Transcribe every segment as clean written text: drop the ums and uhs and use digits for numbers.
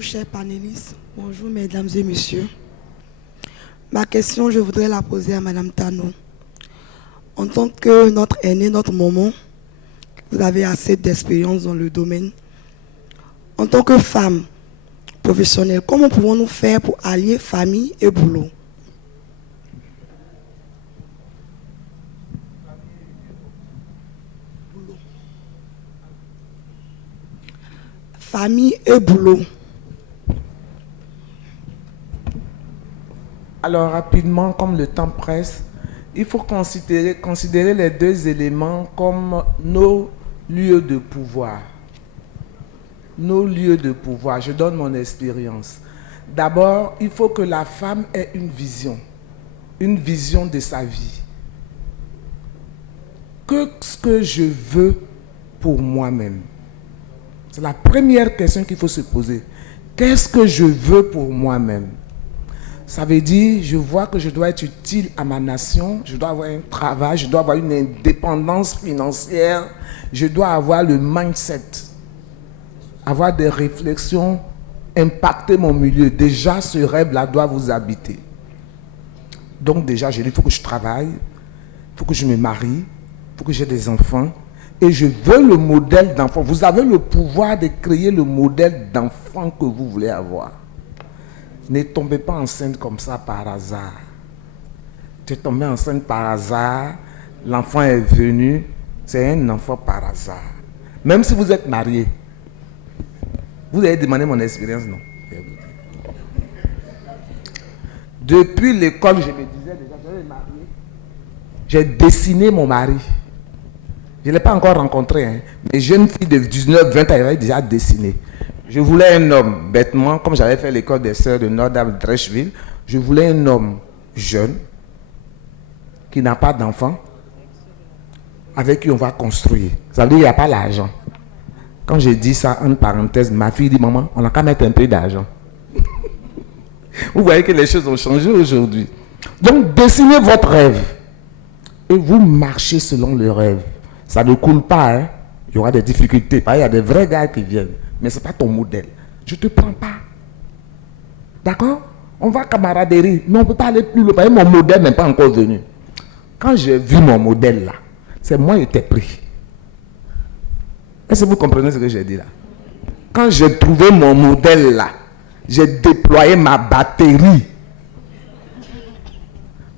Bonjour chers panélistes, bonjour mesdames et messieurs. Ma question, je voudrais la poser à Madame Tano. En tant que notre aînée, notre maman, vous avez assez d'expérience dans le domaine. En tant que femme professionnelle, comment pouvons-nous faire pour allier famille et boulot? Famille et boulot. Alors rapidement, comme le temps presse, il faut considérer les deux éléments comme nos lieux de pouvoir. Nos lieux de pouvoir. Je donne mon expérience. D'abord, il faut que la femme ait une vision de sa vie. Qu'est-ce que je veux pour moi-même? C'est la première question qu'il faut se poser. Qu'est-ce que je veux pour moi-même? Ça veut dire, je vois que je dois être utile à ma nation, je dois avoir un travail, je dois avoir une indépendance financière, je dois avoir le mindset, avoir des réflexions, impacter mon milieu. Déjà, ce rêve-là doit vous habiter. Donc déjà, je dis, il faut que je travaille, il faut que je me marie, il faut que j'ai des enfants. Et je veux le modèle d'enfant. Vous avez le pouvoir de créer le modèle d'enfant que vous voulez avoir. Ne tombez pas enceinte comme ça par hasard. Tu es tombé enceinte par hasard, l'enfant est venu, c'est un enfant par hasard. Même si vous êtes marié, vous avez demandé mon expérience, non? Depuis l'école, je me disais déjà, je vais me marier. J'ai dessiné mon mari. Je ne l'ai pas encore rencontré, hein. Mais jeune fille de 19, 20 ans, elle avait déjà dessiné. Je voulais un homme, bêtement, comme j'avais fait l'école des sœurs de Notre-Dame de Drecheville, je voulais un homme jeune, qui n'a pas d'enfant, avec qui on va construire. Ça veut dire qu'il n'y a pas l'argent. Quand je dis ça, en parenthèse, ma fille dit, maman, on n'a qu'à mettre un peu d'argent. Vous voyez que les choses ont changé aujourd'hui. Donc, dessinez votre rêve. Et vous marchez selon le rêve. Ça ne coule pas, hein. Il y aura des difficultés. Il y a des vrais gars qui viennent. Mais ce n'est pas ton modèle. Je ne te prends pas. D'accord? On va camaraderie. Mais on ne peut pas aller plus loin. Mon modèle n'est pas encore venu. Quand j'ai vu mon modèle là, c'est moi qui t'ai pris. Est-ce que vous comprenez ce que j'ai dit là? Quand j'ai trouvé mon modèle là, j'ai déployé ma batterie.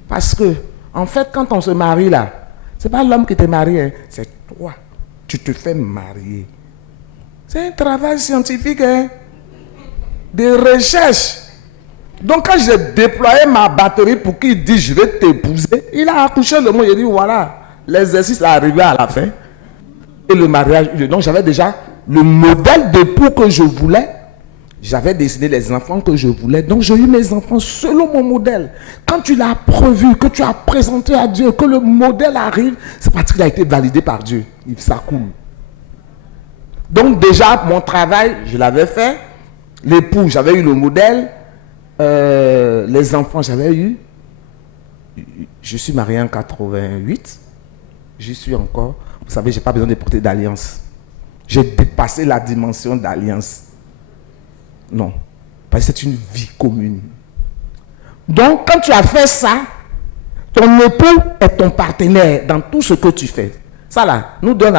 Parce que, en fait, quand on se marie là, ce n'est pas l'homme qui te marie, hein, c'est toi. Tu te fais marier. C'est un travail scientifique, hein, de recherche. Donc quand j'ai déployé ma batterie pour qu'il dise je vais t'épouser, il a accouché le mot, il a dit voilà, l'exercice est arrivé à la fin. Et le mariage, donc j'avais déjà le modèle d'époux que je voulais. J'avais décidé les enfants que je voulais. Donc j'ai eu mes enfants selon mon modèle. Quand tu l'as prévu, que tu as présenté à Dieu, que le modèle arrive, c'est parce qu'il a été validé par Dieu. Ça coule. Donc déjà, mon travail, je l'avais fait. L'époux, j'avais eu le modèle. Les enfants, j'avais eu. Je suis marié en 88. J'y suis encore. Vous savez, je n'ai pas besoin de porter d'alliance. J'ai dépassé la dimension d'alliance. Non, parce que c'est une vie commune. Donc, quand tu as fait ça, ton époux est ton partenaire dans tout ce que tu fais. Ça là, nous donne...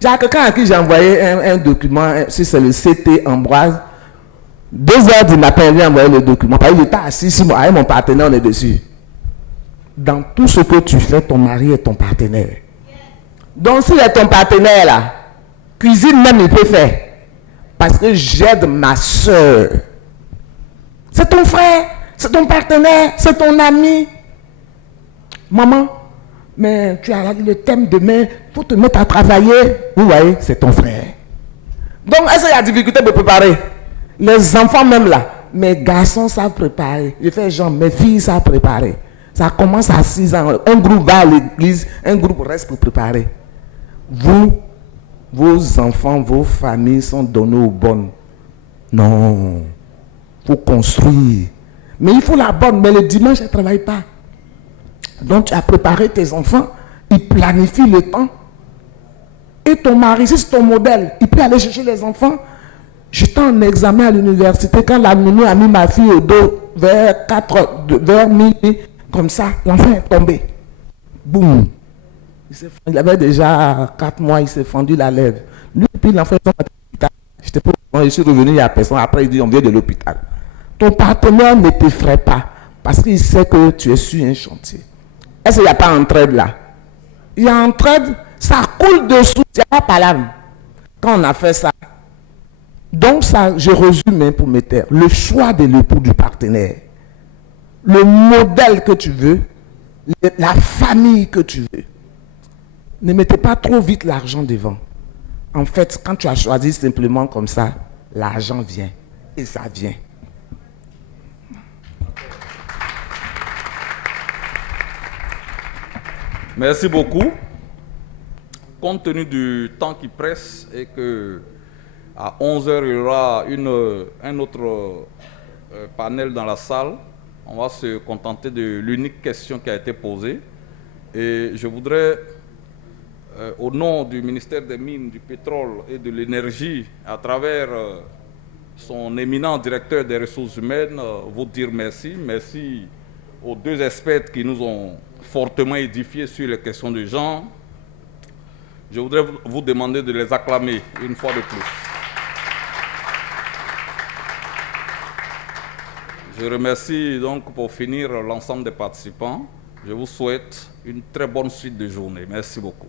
J'ai quelqu'un à qui j'ai envoyé un document, si c'est le CT Ambroise, 2h du matin, il vient envoyer le document. Parce qu'il était assis, avec mon partenaire, on est dessus. Dans tout ce que tu fais, ton mari est ton partenaire. Donc, s'il est ton partenaire là, cuisine même, il peut faire. Parce que j'aide ma soeur. C'est ton frère, c'est ton partenaire, c'est ton ami. Maman, mais tu as le thème demain, il faut te mettre à travailler. Vous voyez, c'est ton frère. Donc, est-ce qu'il y a difficulté de préparer? Les enfants même là, mes garçons savent préparer. Je fais genre, mes filles savent préparer. Ça commence à 6 ans. Un groupe va à l'église, un groupe reste pour préparer. Vous, vos enfants, vos familles sont donnés aux bonnes. Non. Il faut construire. Mais il faut la bonne. Mais le dimanche, elle ne travaille pas. Donc, tu as préparé tes enfants. Ils planifient le temps. Et ton mari, si c'est ton modèle, il peut aller chercher les enfants. J'étais en examen à l'université quand la nounou a mis ma fille au dos vers 4, vers minuit, comme ça, l'enfant est tombé. Boum. Il avait déjà 4 mois, il s'est fendu la lèvre. Lui, puis l'enfant est tombé à l'hôpital. Je suis revenu, il y a personne. Après, il dit, on vient de l'hôpital. Ton partenaire ne t'effraie pas parce qu'il sait que tu es sur un chantier. Est-ce qu'il n'y a pas entraide là? Il y a entraide, ça coule dessous, il n'y a pas palabre. Quand on a fait ça, donc ça, je résume pour me taire. Le choix de l'époux, du partenaire, le modèle que tu veux, la famille que tu veux. Ne mettez pas trop vite l'argent devant. En fait, quand tu as choisi simplement comme ça, l'argent vient et ça vient. Merci beaucoup. Compte tenu du temps qui presse et que à 11h, il y aura un autre panel dans la salle, on va se contenter de l'unique question qui a été posée. Et je voudrais, au nom du ministère des Mines, du Pétrole et de l'Énergie, à travers son éminent directeur des ressources humaines, vous dire merci. Merci aux 2 experts qui nous ont fortement édifiés sur les questions de genre. Je voudrais vous demander de les acclamer une fois de plus. Je remercie donc pour finir l'ensemble des participants. Je vous souhaite une très bonne suite de journée. Merci beaucoup.